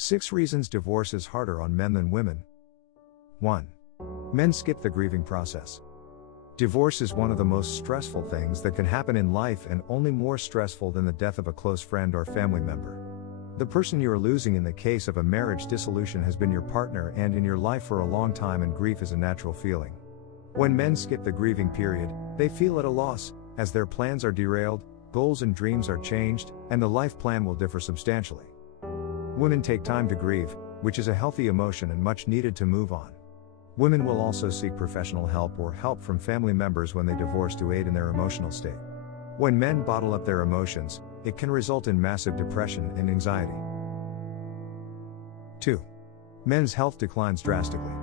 6 reasons divorce is harder on men than women. 1. Men skip the grieving process. Divorce is one of the most stressful things that can happen in life, and only more stressful than the death of a close friend or family member. The person you are losing in the case of a marriage dissolution has been your partner and in your life for a long time, and grief is a natural feeling. When men skip the grieving period, they feel at a loss, as their plans are derailed, goals and dreams are changed, and the life plan will differ substantially. Women take time to grieve, which is a healthy emotion and much needed to move on. Women will also seek professional help or help from family members when they divorce to aid in their emotional state. When men bottle up their emotions, it can result in massive depression and anxiety. 2. Men's health declines drastically.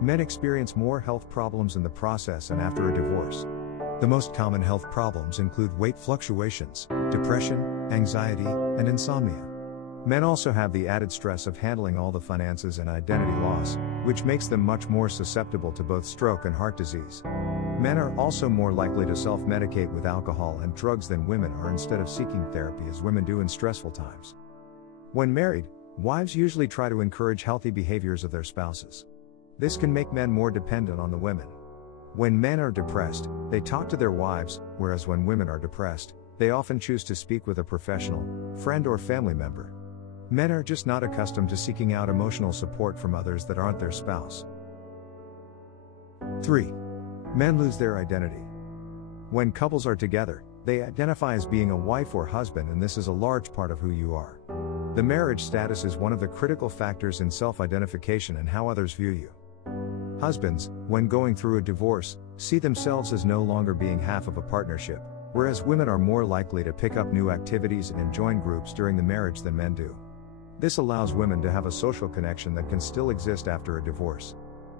Men experience more health problems in the process and after a divorce. The most common health problems include weight fluctuations, depression, anxiety, and insomnia. Men also have the added stress of handling all the finances and identity loss, which makes them much more susceptible to both stroke and heart disease. Men are also more likely to self-medicate with alcohol and drugs than women are, instead of seeking therapy as women do in stressful times. When married, wives usually try to encourage healthy behaviors of their spouses. This can make men more dependent on the women. When men are depressed, they talk to their wives, whereas when women are depressed, they often choose to speak with a professional, friend or family member. Men are just not accustomed to seeking out emotional support from others that aren't their spouse. 3. Men lose their identity. When couples are together, they identify as being a wife or husband, and this is a large part of who you are. The marriage status is one of the critical factors in self-identification and how others view you. Husbands, when going through a divorce, see themselves as no longer being half of a partnership, whereas women are more likely to pick up new activities and join groups during the marriage than men do. This allows women to have a social connection that can still exist after a divorce.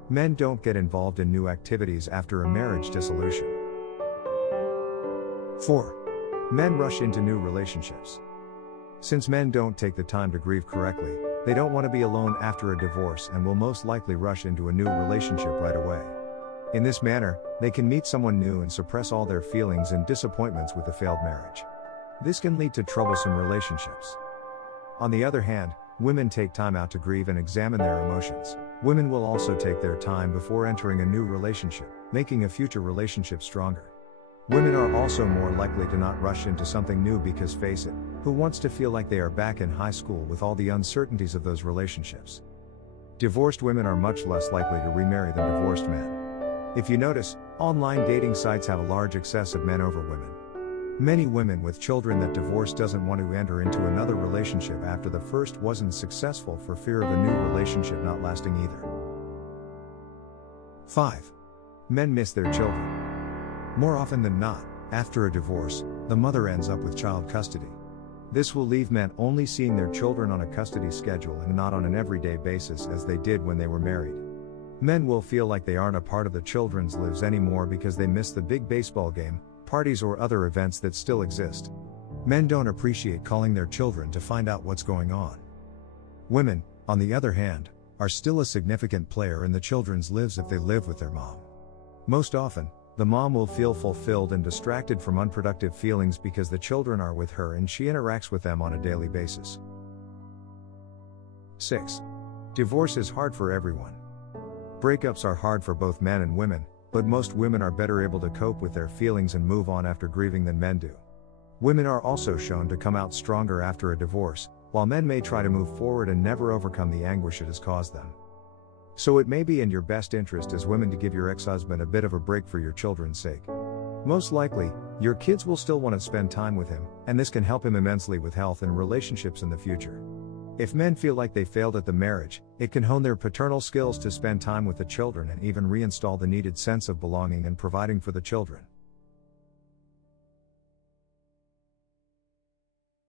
Men don't get involved in new activities after a marriage dissolution. 4. Men rush into new relationships. Since men don't take the time to grieve correctly, they don't want to be alone after a divorce and will most likely rush into a new relationship right away. In this manner, they can meet someone new and suppress all their feelings and disappointments with the failed marriage. This can lead to troublesome relationships. On the other hand, women take time out to grieve and examine their emotions. Women will also take their time before entering a new relationship, making a future relationship stronger. Women are also more likely to not rush into something new because, face it, who wants to feel like they are back in high school with all the uncertainties of those relationships? Divorced women are much less likely to remarry than divorced men. If you notice, online dating sites have a large excess of men over women. Many women with children that divorce doesn't want to enter into another relationship after the first wasn't successful for fear of a new relationship not lasting either. 5. Men miss their children. More often than not, after a divorce, the mother ends up with child custody. This will leave men only seeing their children on a custody schedule and not on an everyday basis as they did when they were married. Men will feel like they aren't a part of the children's lives anymore because they miss the big baseball game, parties or other events that still exist. Men don't appreciate calling their children to find out what's going on. Women, on the other hand, are still a significant player in the children's lives if they live with their mom. Most often, the mom will feel fulfilled and distracted from unproductive feelings because the children are with her and she interacts with them on a daily basis. 6. Divorce is hard for everyone. Breakups are hard for both men and women, but most women are better able to cope with their feelings and move on after grieving than men do. Women are also shown to come out stronger after a divorce, while men may try to move forward and never overcome the anguish it has caused them. So it may be in your best interest as women to give your ex-husband a bit of a break for your children's sake. Most likely, your kids will still want to spend time with him, and this can help him immensely with health and relationships in the future. If men feel like they failed at the marriage, it can hone their paternal skills to spend time with the children and even reinstall the needed sense of belonging and providing for the children.